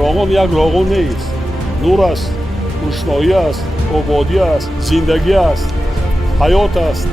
роғон як роғон нест. нур аст, рӯшноӣ аст, ободӣ аст, зиндагӣ аст, ҳаёт аст.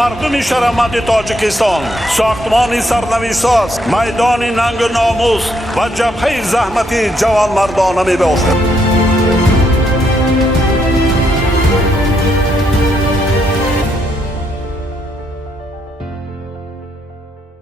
مردم شرمند تاجیکستان ساختمان سرنوشت میدان ننگ و ناموس و جبهه زحمتی جوانمردانه می باشد.